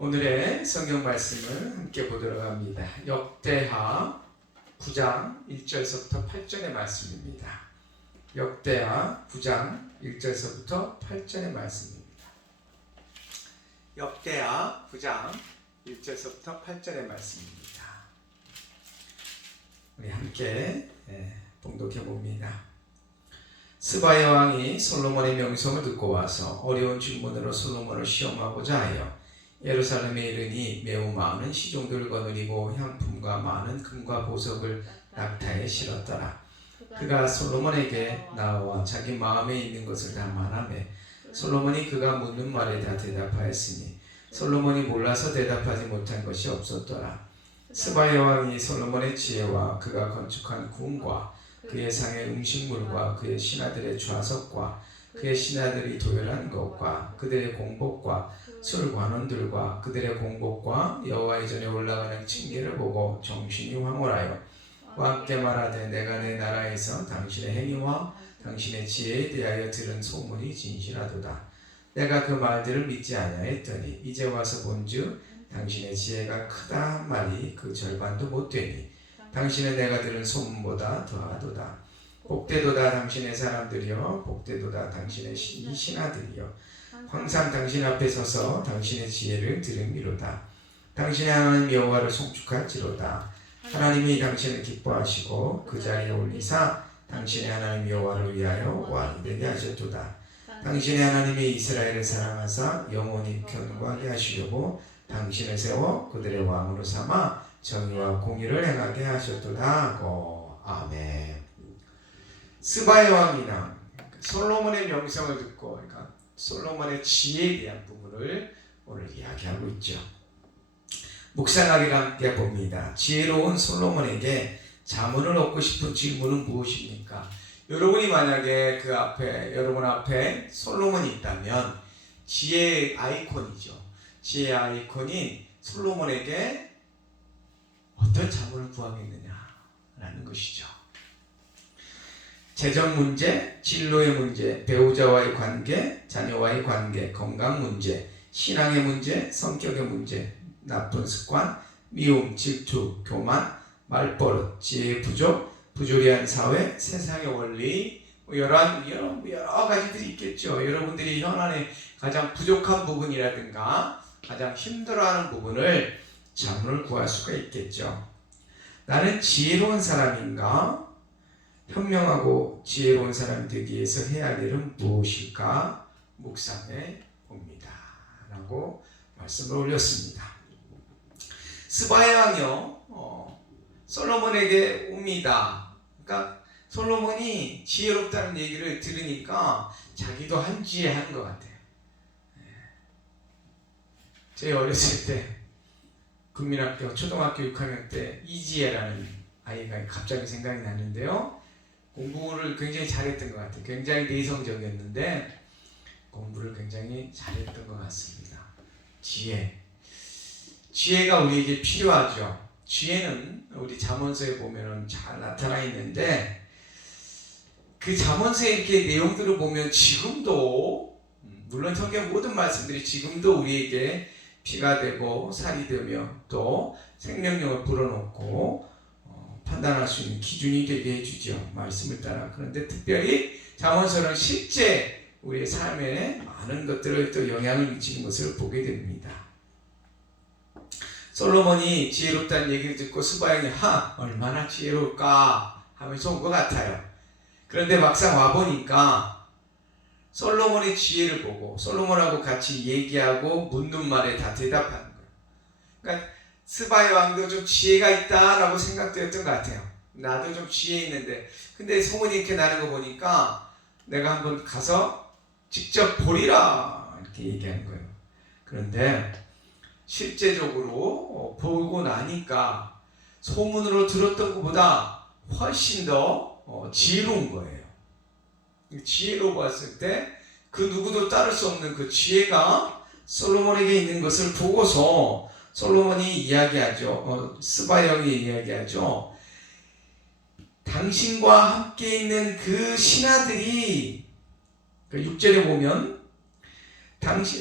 오늘의 성경 말씀을 함께 보도록 합니다. 역대하 9장 1절서부터 8절의 말씀입니다. 역대하 9장 1절서부터 8절의 말씀입니다. 역대하 9장 1절서부터 8절의 말씀입니다. 우리 함께 봉독해 봅니다. 스바의 왕이 솔로몬의 명성을 듣고 와서 어려운 질문으로 솔로몬을 시험하고자 하여 예루살렘에 이르니 매우 많은 시종들을 거느리고 향품과 많은 금과 보석을 낙타에 실었더라. 그가 솔로몬에게 나와 자기 마음에 있는 것을 다 말하매 솔로몬이 그가 묻는 말에 다 대답하였으니 솔로몬이 몰라서 대답하지 못한 것이 없었더라. 스바의 왕이 솔로몬의 지혜와 그가 건축한 궁과 그의 상의 음식물과 그의 신하들의 좌석과 그의 신하들이 도열한 것과 그들의 공복과 술관원들과 그들의 공복과 여호와의 전에 올라가는 징계를 보고 정신이 황홀하여 왕께 말하되 내가 내 나라에서 당신의 행위와 당신의 지혜에 대하여 들은 소문이 진실하도다. 내가 그 말들을 믿지 아니하였더니 이제 와서 본즉 당신의 지혜가 크다 한 말이 그 절반도 못되니 당신은 내가 들은 소문보다 더하도다. 복되도다 당신의 사람들이여 복되도다 당신의 신하들이여 항상 당신 앞에 서서 당신의 지혜를 들음이로다. 당신의 하나님 여호와를 송축할지로다. 하나님이 당신을 기뻐하시고 그 자리에 올리사 당신의 하나님 여호와를 위하여 왕이 되게 하셨도다. 당신의 하나님이 이스라엘을 사랑하사 영원히 견고하게 하시려고 당신을 세워 그들의 왕으로 삼아 정의와 공의를 행하게 하셨도다 하고. 아멘. 스바의 왕이나 솔로몬의 명성을 듣고, 그러니까 솔로몬의 지혜에 대한 부분을 오늘 이야기하고 있죠. 묵상하기를 함께 봅니다. 지혜로운 솔로몬에게 자문을 얻고 싶은 질문은 무엇입니까? 여러분이 만약에 그 앞에, 여러분 앞에 솔로몬이 있다면 지혜의 아이콘이죠. 지혜의 아이콘인 솔로몬에게 어떤 자문을 구하겠느냐라는 것이죠. 재정 문제, 진로의 문제, 배우자와의 관계, 자녀와의 관계, 건강 문제, 신앙의 문제, 성격의 문제, 나쁜 습관, 미움, 질투, 교만, 말버릇, 지혜의 부족, 부조리한 사회, 세상의 원리, 여러 가지들이 있겠죠. 여러분들이 현안에 가장 부족한 부분이라든가 가장 힘들어하는 부분을 자문을 구할 수가 있겠죠. 나는 지혜로운 사람인가? 현명하고 지혜로운 사람이 되기 위해서 해야 할 일은 무엇일까? 묵상해 봅니다. 라고 말씀을 올렸습니다. 스바의 왕이요, 솔로몬에게 옵니다. 그러니까 솔로몬이 지혜롭다는 얘기를 들으니까 자기도 한지혜하는 것 같아요. 제 어렸을 때 국민학교 초등학교 6학년 때 이지혜라는 아이가 갑자기 생각이 났는데요. 공부를 굉장히 잘했던 것 같아요. 굉장히 내성적이었는데 공부를 굉장히 잘했던 것 같습니다. 지혜가 우리에게 필요하죠. 지혜는 우리 잠언서에 보면 잘 나타나 있는데 그 잠언서의 이렇게 내용들을 보면 지금도, 물론 성경 모든 말씀들이 지금도 우리에게 피가 되고 살이 되며 또 생명력을 불어넣고 판단할 수 있는 기준이 되게 해주죠. 말씀을 따라. 그런데 특별히 잠언서는 실제 우리의 삶에 많은 것들을 또 영향을 미치는 것을 보게 됩니다. 솔로몬이 지혜롭다는 얘기를 듣고 스바형이 얼마나 지혜로울까 하면서 온 것 같아요. 그런데 막상 와보니까 솔로몬의 지혜를 보고 솔로몬하고 같이 얘기하고 묻는 말에 다 대답하는 거예요. 그러니까 스바의 왕도 좀 지혜가 있다라고 생각되었던 것 같아요. 나도 좀 지혜 있는데, 근데 소문이 이렇게 나는 거 보니까 내가 한번 가서 직접 보리라 이렇게 얘기하는 거예요. 그런데 실제적으로 보고 나니까 소문으로 들었던 것보다 훨씬 더 지혜로운 거예요. 지혜로 봤을 때 그 누구도 따를 수 없는 그 지혜가 솔로몬에게 있는 것을 보고서 솔로몬이 이야기하죠. 스바 형이 이야기하죠. 당신과 함께 있는 그 신하들이 6절에 보면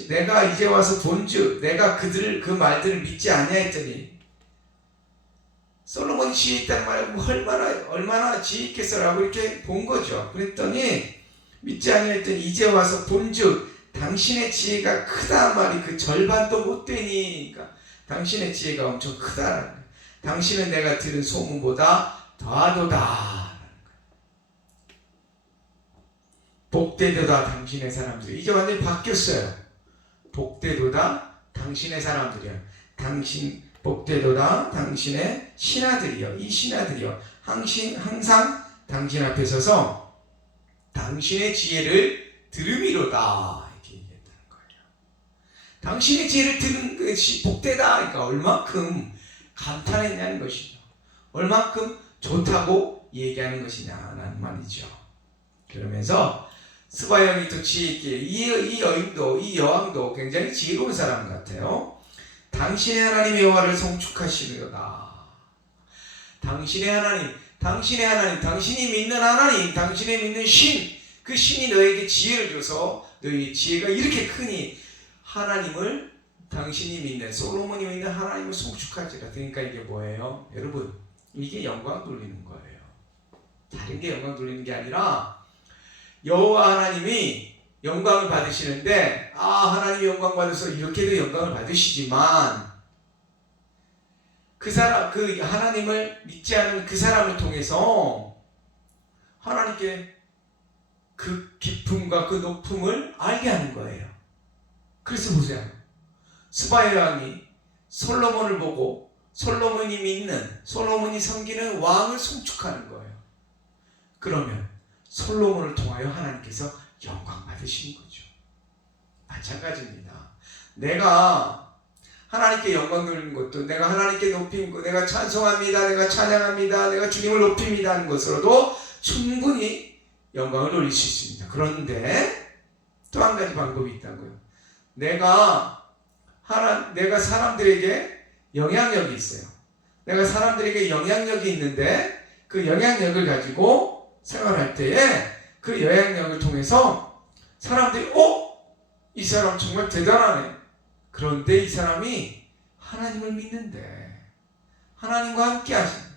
내가 이제 와서 본즉 내가 그 말들을 믿지 아니하였더니 솔로몬이 지혜 있다는 말을 얼마나 지혜 있겠어라고 이렇게 본 거죠. 그랬더니 믿지 아니하였더니 이제 와서 본즉 당신의 지혜가 크다 말이 그 절반도 못 되니, 그러니까 당신의 지혜가 엄청 크다라는 거예요. 당신은 내가 들은 소문보다 더하도다. 복되도다 당신의 사람들이. 이제 완전히 바뀌었어요. 복되도다 당신의 사람들이요. 복되도다 당신의 신하들이요. 이 신하들이요. 항상 당신 앞에 서서 당신의 지혜를 들음이로다. 이렇게 얘기했다는 거예요. 당신의 지혜를 들은 것이 복되다. 그러니까 얼마큼 감탄했냐는 것이죠. 얼마큼 좋다고 얘기하는 것이냐라는 말이죠. 그러면서 스바형이 또 지혜 있게 이 여왕도 굉장히 지혜로운 사람 같아요. 당신의 하나님 여호와를 송축하시리로다. 당신의 하나님, 당신이 믿는 하나님, 당신이 믿는 신, 그 신이 너에게 지혜를 줘서 너희 지혜가 이렇게 크니 하나님을, 당신이 믿는, 솔로몬이 믿는 하나님을 송축하지라. 그러니까 이게 뭐예요? 여러분, 이게 영광 돌리는 거예요. 다른 게 영광 돌리는 게 아니라 여호와 하나님이 영광을 받으시는데, 하나님이 영광 받아서 이렇게도 영광을 받으시지만 그 하나님을 믿지 않은 그 사람을 통해서 하나님께 그 깊음과 그 높음을 알게 하는 거예요. 그래서 보세요. 스바야 왕이 솔로몬을 보고 솔로몬이 섬기는 왕을 송축하는 거예요. 그러면 솔로몬을 통하여 하나님께서 영광 받으시는 거죠. 마찬가지입니다. 내가 하나님께 영광 돌리는 것도, 내가 하나님께 높이는 것, 내가 찬송합니다, 내가 찬양합니다, 내가 주님을 높입니다 하는 것으로도 충분히 영광을 돌릴 수 있습니다. 그런데 또 한 가지 방법이 있다고요. 내가 사람들에게 영향력이 있어요. 내가 사람들에게 영향력이 있는데 그 영향력을 가지고 생활할 때에 그 영향력을 통해서 사람들이 이 사람 정말 대단하네. 그런데 이 사람이 하나님을 믿는데, 하나님과 함께 하시는,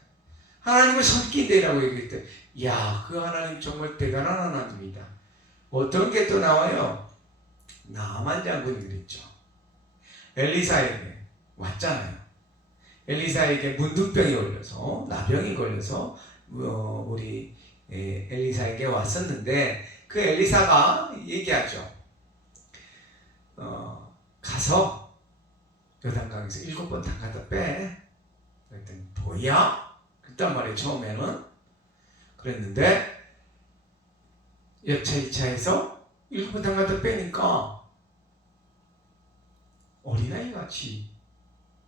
하나님을 섬긴대라고 얘기할 때, 그 하나님 정말 대단한 하나님이다. 어떤 게 또 나와요? 나만 장군이 그랬죠. 엘리사에게 왔잖아요. 엘리사에게 문둥병이 걸려서, 나병이 걸려서 우리 엘리사에게 왔었는데, 그 엘리사가 얘기하죠. 가서 요단강에서 7번 담가다 빼. 그랬더니 뭐야? 그랬단 말이에요. 처음에는. 그랬는데 여차 2차에서 7번 담가다 빼니까 어린아이 같이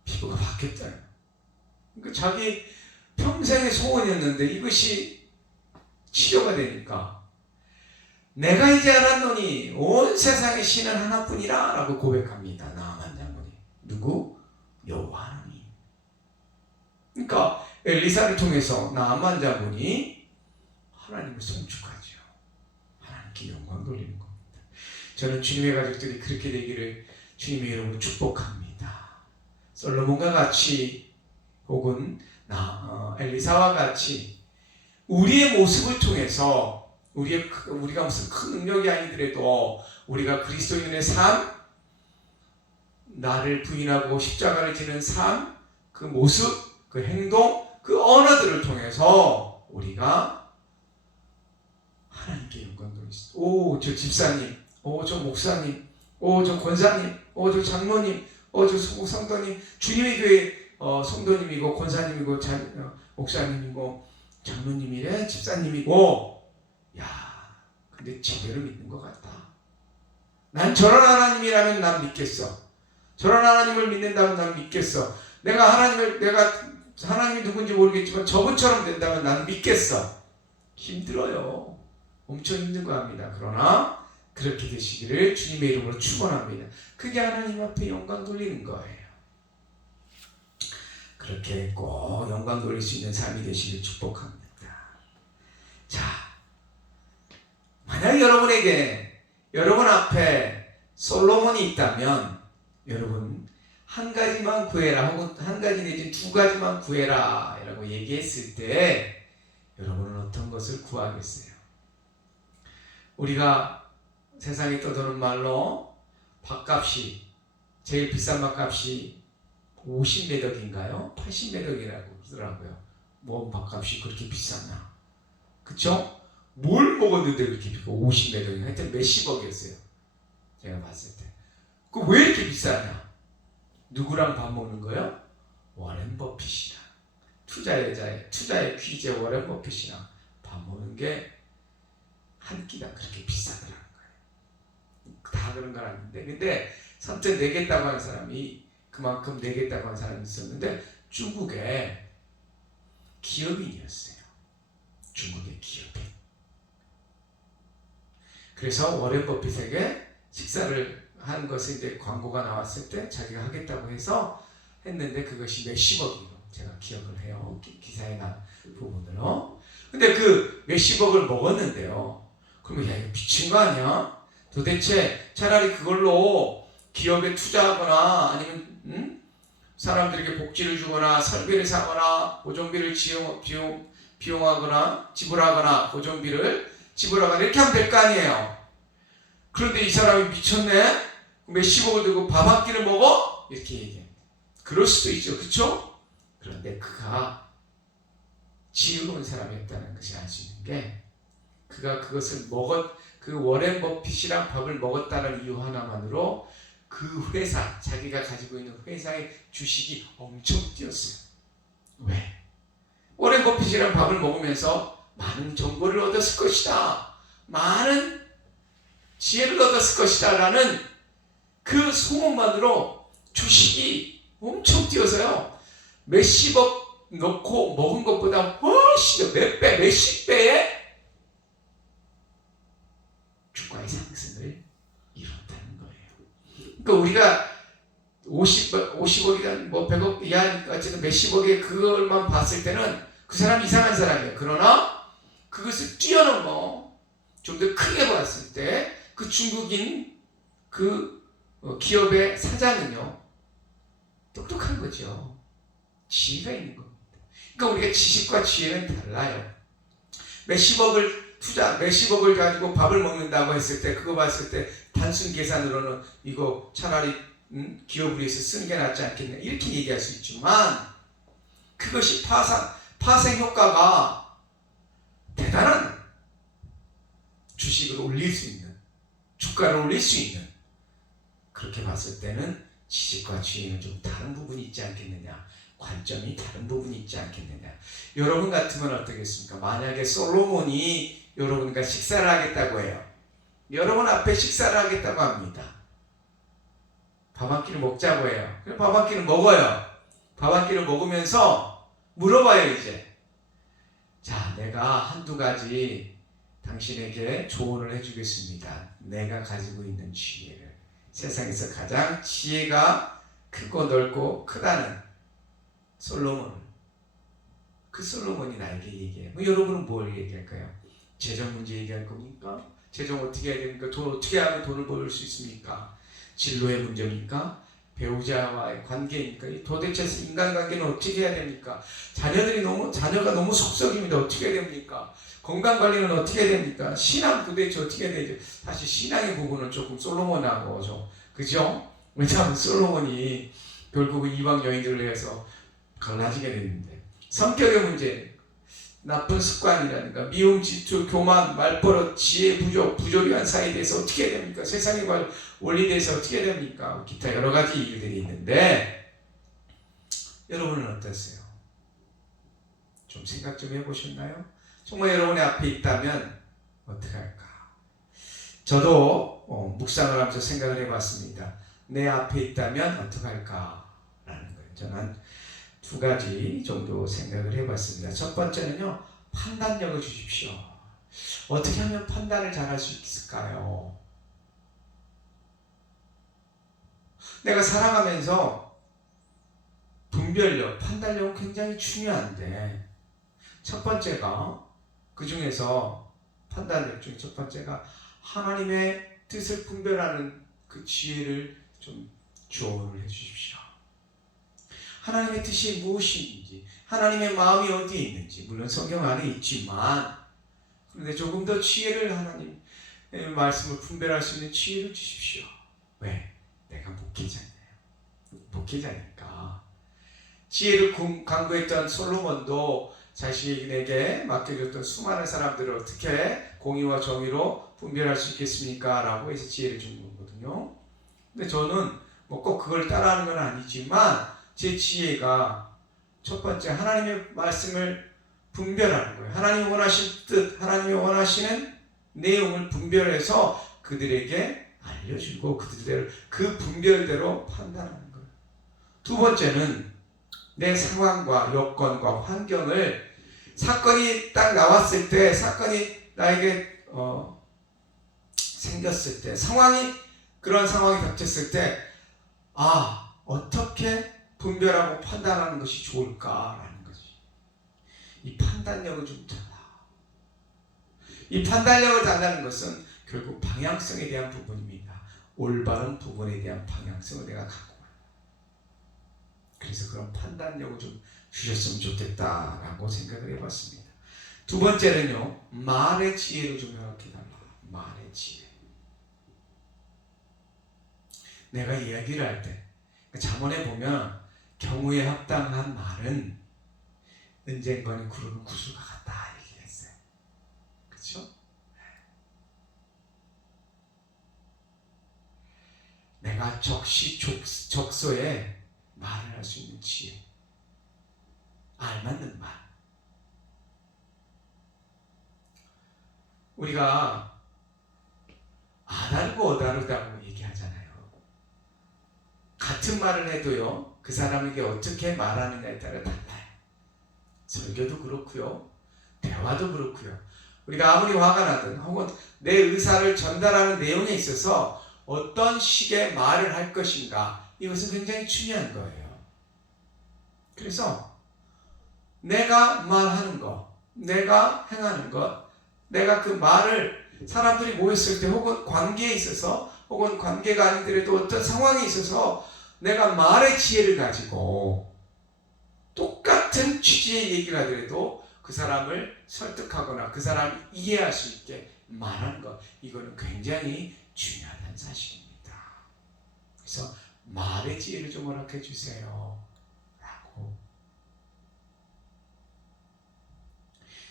피부가 바뀌었잖아요. 그러니까 자기 평생의 소원이었는데 이것이 치료가 되니까, 내가 이제 알았노니 온 세상의 신은 하나뿐이라 라고 고백합니다. 나아만 장군이. 누구? 여호와 하나님. 그러니까 엘리사를 통해서 나아만 장군이 하나님을 송축하죠. 하나님께 영광 돌리는 겁니다. 저는 주님의 가족들이 그렇게 되기를 주님의 이름으로 축복합니다. 솔로몬과 같이, 혹은 엘리사와 같이 우리의 모습을 통해서, 우리가 무슨 큰 능력이 아니더라도 우리가 그리스도인의 삶, 나를 부인하고 십자가를 지는 삶, 그 모습, 그 행동, 그 언어들을 통해서 우리가 하나님께 영광 돌릴 수 있어요. 저 집사님, 저 목사님, 저 권사님, 저 장로님, 저 성도님, 주님의 교회 성도님이고 권사님이고 목사님이고 장로님이래, 집사님이고, 근데 제대로 믿는 것 같다. 난 저런 하나님이라면 난 믿겠어. 저런 하나님을 믿는다면 난 믿겠어. 내가 하나님이 누군지 모르겠지만 저분처럼 된다면 난 믿겠어. 힘들어요. 엄청 힘든 거 합니다. 그러나 그렇게 되시기를 주님의 이름으로 축원합니다. 그게 하나님 앞에 영광 돌리는 거예요. 그렇게 꼭 영광 돌릴 수 있는 삶이 되시길 축복합니다. 자, 만약 여러분 앞에 솔로몬이 있다면 여러분 한 가지만 구해라 혹은 한 가지 내지 두 가지만 구해라 라고 얘기했을 때 여러분은 어떤 것을 구하겠어요? 우리가 세상에 떠도는 말로 밥값이 제일 비싼 밥값이 50매덕인가요? 80매덕이라고 그러더라고요. 뭐 밥값이 그렇게 비싸냐? 그쵸? 뭘 먹었는데 그렇게 비싸고 50매덕이 하여튼 몇십억이었어요. 제가 봤을 때. 그 왜 이렇게 비싸냐? 누구랑 밥 먹는 거예요? 워렌 버핏이랑 투자의 귀재 워렌 버핏이랑 밥 먹는 게 한 끼가 그렇게 비싸더라는 거예요. 다 그런 건 아닌데 근데 선뜻 내겠다고 하는 사람이 그만큼 내겠다고 하는 사람이 있었는데 중국의 기업인이었어요. 중국의 기업인. 그래서 워렌 버핏에게 식사를 한 것을 이제 광고가 나왔을 때 자기가 하겠다고 해서 했는데 그것이 몇십억이요. 제가 기억을 해요. 기사에 난 부분으로. 근데 그 몇십억을 먹었는데요. 그러면 야 이거 미친 거 아니야? 도대체 차라리 그걸로 기업에 투자하거나 아니면 사람들에게 복지를 주거나 설비를 사거나 고정비를 비용하거나 지불하거나 고정비를 지불하거나 이렇게 하면 될 거 아니에요. 그런데 이 사람이 미쳤네? 몇십억을 들고 밥 한 끼를 먹어? 이렇게 얘기합니다. 그럴 수도 있죠. 그렇죠? 그런데 그가 지혜로운 사람이었다는 것을 알 수 있는 게 그가 그것을 그 워렌 버핏이랑 밥을 먹었다는 이유 하나만으로 그 회사, 자기가 가지고 있는 회사의 주식이 엄청 뛰었어요. 왜? 워렌 버핏이랑 밥을 먹으면서 많은 정보를 얻었을 것이다. 많은 지혜를 얻었을 것이다. 라는 그 소문만으로 주식이 엄청 뛰어서요. 몇십억 넣고 먹은 것보다 훨씬 더 몇 배, 몇십 배의 주가의 상승을 이뤘다는 거예요. 그러니까 우리가 50억이든 뭐 100억 이하 어쨌든 몇십억의 그걸만 봤을 때는 그 사람 이상한 사람이에요. 그러나 그것을 뛰어넘어 좀 더 크게 봤을 때 그 중국인 그 기업의 사장은요 똑똑한 거죠. 지혜가 있는 겁니다. 그러니까 우리가 지식과 지혜는 달라요. 몇십억을 가지고 밥을 먹는다고 했을 때 그거 봤을 때 단순 계산으로는 이거 차라리 기업을 위해서 쓰는 게 낫지 않겠냐 이렇게 얘기할 수 있지만 그것이 파생 효과가 대단한 주식을 올릴 수 있는 주가를 올릴 수 있는 그렇게 봤을 때는 지식과 지혜는 좀 다른 부분이 있지 않겠느냐 관점이 다른 부분이 있지 않겠느냐. 여러분 같으면 어떻겠습니까? 만약에 솔로몬이 여러분과 식사를 하겠다고 해요. 여러분 앞에 식사를 하겠다고 합니다. 밥 한 끼를 먹자고 해요. 그럼 밥 한 끼를 먹어요. 밥 한 끼를 먹으면서 물어봐요 이제. 자, 내가 한두 가지 당신에게 조언을 해주겠습니다. 내가 가지고 있는 지혜를. 세상에서 가장 지혜가 크고 넓고 크다는 솔로몬. 그 솔로몬이 나에게 얘기해요. 여러분은 뭘 얘기할까요? 재정 문제 얘기할 겁니까? 재정 어떻게 해야 됩니까? 돈 어떻게 하면 돈을 벌 수 있습니까? 진로의 문제입니까? 배우자와의 관계입니까? 도대체 인간관계는 어떻게 해야 됩니까? 자녀가 너무 속썩입니다. 어떻게 해야 됩니까? 건강관리는 어떻게 해야 됩니까? 신앙 도대체 어떻게 해야 되죠? 사실 신앙의 부분은 조금 솔로몬하고 그죠? 왜냐하면 솔로몬이 결국은 이방 여인들을 위해서 갈라지게 됐는데 성격의 문제, 나쁜 습관이라든가 미움, 질투, 교만, 말버릇, 지혜 부족, 부조리한 사이에 대해서 어떻게 해야 됩니까? 세상의 원리에 대해서 어떻게 해야 됩니까? 기타 여러 가지 일들이 있는데 여러분은 어떠세요? 좀 생각 좀 해보셨나요? 정말 여러분의 앞에 있다면 어떻게 할까? 저도 묵상을 하면서 생각을 해봤습니다. 내 앞에 있다면 어떻게 할까? 라는 거예요. 저는 두 가지 정도 생각을 해봤습니다. 첫 번째는요, 판단력을 주십시오. 어떻게 하면 판단을 잘할 수 있을까요? 내가 살아가면서 분별력, 판단력은 굉장히 중요한데 첫 번째가 그 중에서 판단력 중에 첫 번째가 하나님의 뜻을 분별하는 그 지혜를 좀 조언을 해주십시오. 하나님의 뜻이 무엇인지, 하나님의 마음이 어디에 있는지, 물론 성경 안에 있지만, 그런데 조금 더 지혜를, 하나님 말씀을 분별할 수 있는 지혜를 주십시오. 왜? 내가 목회자니까. 지혜를 강구했던 솔로몬도 자신에게 맡겨졌던 수많은 사람들을 어떻게 공의와 정의로 분별할 수 있겠습니까? 라고 해서 지혜를 준 거거든요. 근데 저는 뭐 꼭 그걸 따라하는 건 아니지만 제 지혜가 첫 번째 하나님의 말씀을 분별하는 거예요. 하나님이 원하신 뜻, 하나님이 원하시는 내용을 분별해서 그들에게 알려주고 그들대로 그 분별대로 판단하는 거예요. 두 번째는 내 상황과 여건과 환경을, 사건이 딱 나왔을 때, 사건이 나에게 생겼을 때, 그런 상황이 닥쳤을 때, 어떻게 분별하고 판단하는 것이 좋을까라는 거지. 이 판단력을 좀 달라. 이 판단력을 달라는 것은 결국 방향성에 대한 부분입니다. 올바른 부분에 대한 방향성을 내가 갖고 있다. 그래서 그런 판단력을 좀 주셨으면 좋겠다라고 생각을 해봤습니다. 두 번째는요, 말의 지혜를 좀 허락해달라. 말의 지혜. 내가 이야기를 할 때, 잠언에 보면 경우에 합당한 말은 은쟁반이 구르는 구슬과 같다 얘기했어요. 그렇죠? 내가 적소에 말을 할 수 있는 지혜, 알맞는 말. 우리가 아다르고 어다르다고 얘기하잖아요. 같은 말을 해도요, 그 사람에게 어떻게 말하느냐에 따라 달라요. 설교도 그렇고요, 대화도 그렇고요. 우리가 아무리 화가 나든 혹은 내 의사를 전달하는 내용에 있어서 어떤 식의 말을 할 것인가, 이것은 굉장히 중요한 거예요. 그래서 내가 말하는 것, 내가 행하는 것, 내가 그 말을 사람들이 모였을 때 혹은 관계에 있어서 혹은 관계가 아니더라도 어떤 상황에 있어서 내가 말의 지혜를 가지고 똑같은 취지의 얘기를 하더라도 그 사람을 설득하거나 그 사람이 이해할 수 있게 말하는 것, 이거는 굉장히 중요하다는 사실입니다. 그래서 말의 지혜를 좀 허락해 주세요 라고.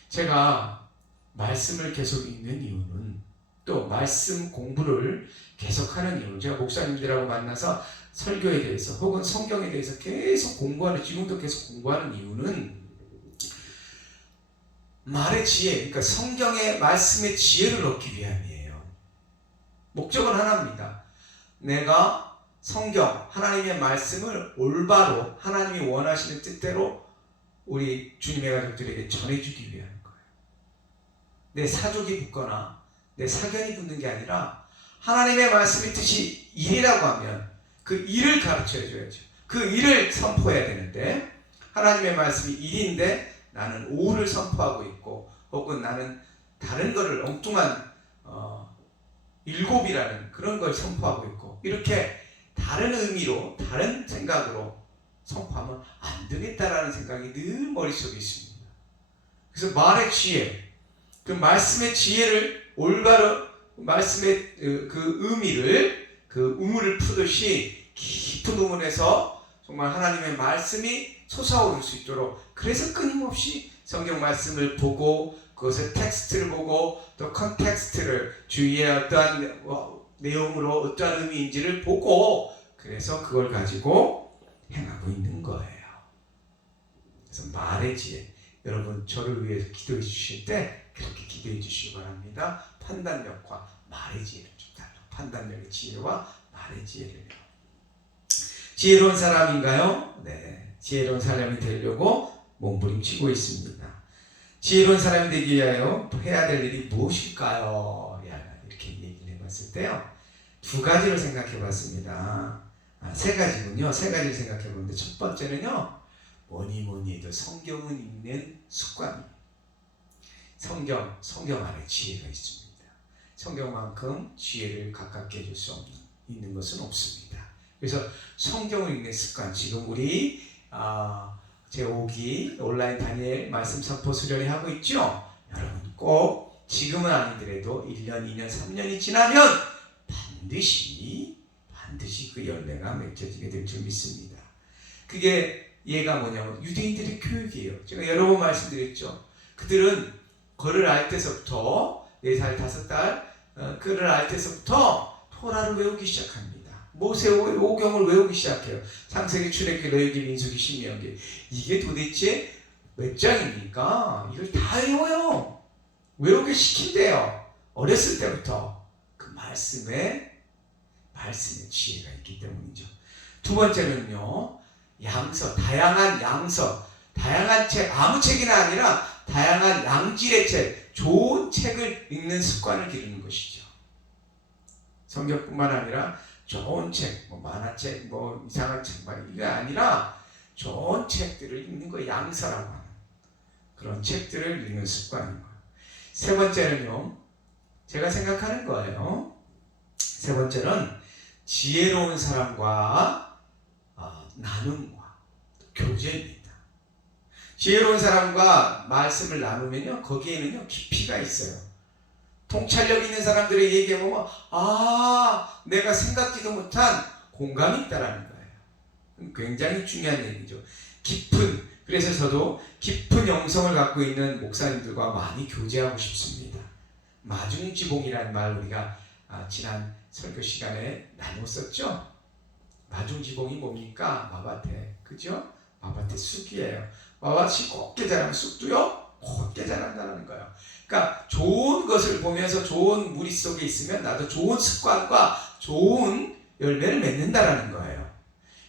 제가 말씀을 계속 읽는 이유는, 또 말씀 공부를 계속하는 이유는, 제가 목사님들하고 만나서 설교에 대해서 혹은 성경에 대해서 계속 공부하는, 지금도 계속 공부하는 이유는 말의 지혜, 그러니까 성경의 말씀의 지혜를 얻기 위함이에요. 목적은 하나입니다. 내가 성경, 하나님의 말씀을 올바로 하나님이 원하시는 뜻대로 우리 주님의 가족들에게 전해주기 위한 거예요. 내 사족이 붙거나 내 사견이 붙는 게 아니라 하나님의 말씀의 뜻이 일이라고 하면 그 일을 가르쳐 줘야죠. 그 일을 선포해야 되는데, 하나님의 말씀이 일인데 나는 오를 선포하고 있고, 혹은 나는 다른 거를 엉뚱한 일곱이라는 그런 걸 선포하고 있고, 이렇게 다른 의미로 다른 생각으로 선포하면 안 되겠다라는 생각이 늘 머릿속에 있습니다. 그래서 말의 지혜, 그 말씀의 지혜를 올바로, 말씀의 그 의미를, 그 우물을 푸듯이 깊은 우물에서 정말 하나님의 말씀이 솟아오를 수 있도록, 그래서 끊임없이 성경 말씀을 보고 그것의 텍스트를 보고 또 컨텍스트를, 주위의 어떠한 내용으로 어떠한 의미인지를 보고, 그래서 그걸 가지고 행하고 있는 거예요. 그래서 말의 지혜, 여러분 저를 위해서 기도해 주실 때 그렇게 기도해 주시기 바랍니다. 판단력과 말의 지혜를 좀 달라. 판단력의 지혜와 말의 지혜를요. 지혜로운 사람인가요? 네, 지혜로운 사람이 되려고 몸부림치고 있습니다. 지혜로운 사람이 되기 위하여 해야 될 일이 무엇일까요? 이렇게 얘기를 해봤을 때요, 두 가지로 생각해 봤습니다. 세 가지군요. 세 가지를 생각해 보는데, 첫 번째는요, 뭐니 해도 성경은 읽는 습관입니다. 성경 안에 지혜가 있습니다. 성경만큼 지혜를 가깝게 해줄 수 없는, 있는 것은 없습니다. 그래서 성경을 읽는 습관, 지금 우리 제5기 온라인 다니엘 말씀 선포 수련회 하고 있죠? 여러분 꼭 지금은 아니더라도 1년, 2년, 3년이 지나면 반드시 그 열매가 맺혀지게 될 줄 믿습니다. 그게 얘가 뭐냐면 유대인들의 교육이에요. 제가 여러 번 말씀드렸죠. 그들은 글을 알 때서부터 4살, 5살 글을 알 때서부터 토라를 외우기 시작합니다. 모세오의 오경을 외우기 시작해요. 창세기, 출애굽기, 레위기, 민수기, 신명기. 이게 도대체 몇 장입니까? 이걸 다 외워요. 외우게 시킨대요. 어렸을 때부터 그 말씀에 지혜가 있기 때문이죠. 두 번째는요, 다양한 책, 아무 책이나 아니라 다양한 양질의 책, 좋은 책을 읽는 습관을 기르는 것이죠. 성경뿐만 아니라 좋은 책, 만화책, 이상한 책, 이게 아니라 좋은 책들을 읽는 거 양서라고 하는 그런 책들을 읽는 습관입니다. 세 번째는요, 제가 생각하는 거예요. 세 번째는 지혜로운 사람과 나눔과 교제입니다. 지혜로운 사람과 말씀을 나누면요, 거기에는요 깊이가 있어요. 통찰력 있는 사람들의 얘기해 보면 내가 생각지도 못한 공감이 있다라는 거예요. 굉장히 중요한 얘기죠. 그래서 저도 깊은 영성을 갖고 있는 목사님들과 많이 교제하고 싶습니다. 마중지봉이라는 말 우리가 지난 설교 시간에 나눴었죠. 마중지봉이 뭡니까? 마밭에, 그죠? 마밭의 쑥이에요. 마밭이 곱게 자라면 쑥도요 곱게 자란다는 거예요. 그러니까 좋은 것을 보면서 좋은 무리 속에 있으면 나도 좋은 습관과 좋은 열매를 맺는다라는 거예요.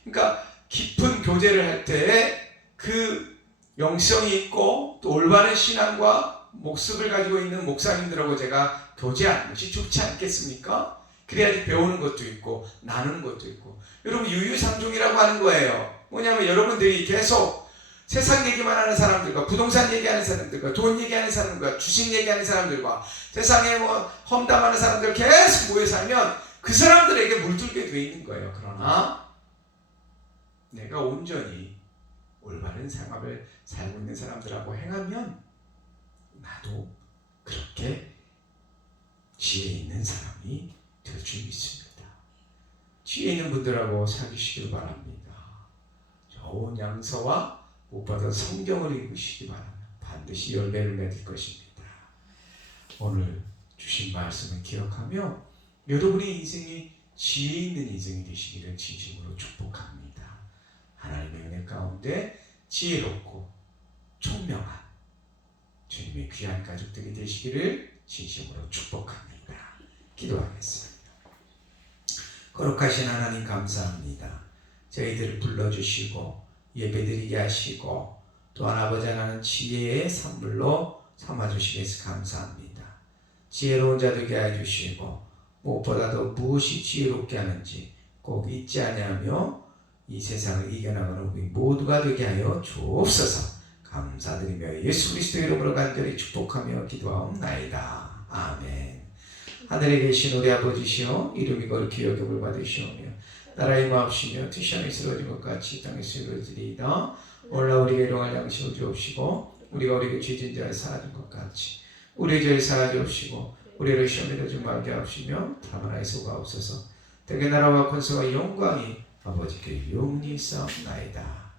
그러니까 깊은 교제를 할 때 그 영성이 있고 또 올바른 신앙과 목습을 가지고 있는 목사님들하고 제가 교제하는 것이 좋지 않겠습니까? 그래야지 배우는 것도 있고 나누는 것도 있고. 여러분 유유상종이라고 하는 거예요. 뭐냐면 여러분들이 계속 세상 얘기만 하는 사람들과 부동산 얘기하는 사람들과 돈 얘기하는 사람들과 주식 얘기하는 사람들과 세상에 험담하는 사람들 계속 모여 살면 그 사람들에게 물들게 돼 있는 거예요. 그러나 내가 온전히 올바른 생활을 살고 있는 사람들하고 행하면 나도 그렇게 지혜 있는 사람이 될 줄 믿습니다. 지혜 있는 분들하고 사귀시길 바랍니다. 좋은 양서와 무엇보다 성경을 읽으시기 바랍니다. 반드시 열매를 맺을 것입니다. 오늘 주신 말씀을 기억하며 여러분의 인생이 지혜 있는 인생이 되시기를 진심으로 축복합니다. 하나님의 은혜 가운데 지혜롭고 총명한 주님의 귀한 가족들이 되시기를 진심으로 축복합니다. 기도하겠습니다. 거룩하신 하나님 감사합니다. 저희들을 불러주시고 예배드리게 하시고 또한 아버지 하나님 지혜의 선물로 삼아주시겠어 감사합니다. 지혜로운 자 되게 해주시고 무엇보다도 무엇이 지혜롭게 하는지 꼭 잊지 아니하며 이 세상을 이겨나가는 우리 모두가 되게 하여 주옵소서. 감사드리며 예수 그리스도 이름으로 간절히 축복하며 기도하옵나이다. 아멘. 하늘에 계신 우리 아버지시여 이름이 거룩히 여김을 받으시오며 나라의 마옵시며 뜻이 하늘에 이루어진 것 같이 땅에서 이루어지리이다. 오늘날 우리에게 일용할 양식을 주옵시고 우리가 우리에게 죄진 자를 사하는 것 같이 우리의 죄를 사하여 주옵시고 우리를 시험에 들지 말게 하옵시며 다만 속하옵소서. 대개 나라와 권세와 영광이 아버지께 영원히 있사옵나이다.